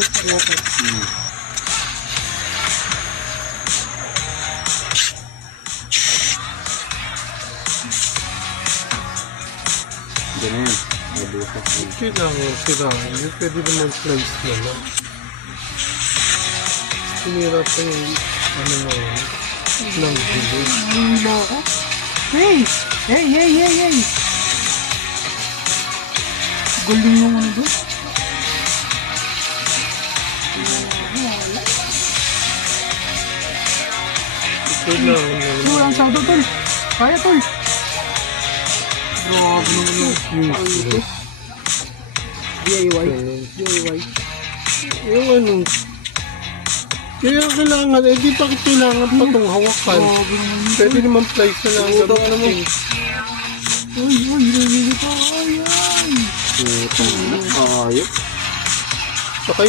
pangit sa roto. Ganyan. Mabukas. Kailangan. Yung pwede naman slice naman. Sinira pa yung ano na yun. Nang huli. Hila ako. Hey! Hey! Hey! Hey! Hey! Galing yung ano doon. Kailangan naman. So, ang sado tol. Kaya tol. Grabe naman yung ito. DIY. DIY. Yung ano. Kaya kailangan, di bakit kailangan pa itong hawakan? Grabe naman yun. Pwede naman slice na lang gamitin. Uy, nalilito. Ay, ay. Putang ina. Ayop. Saka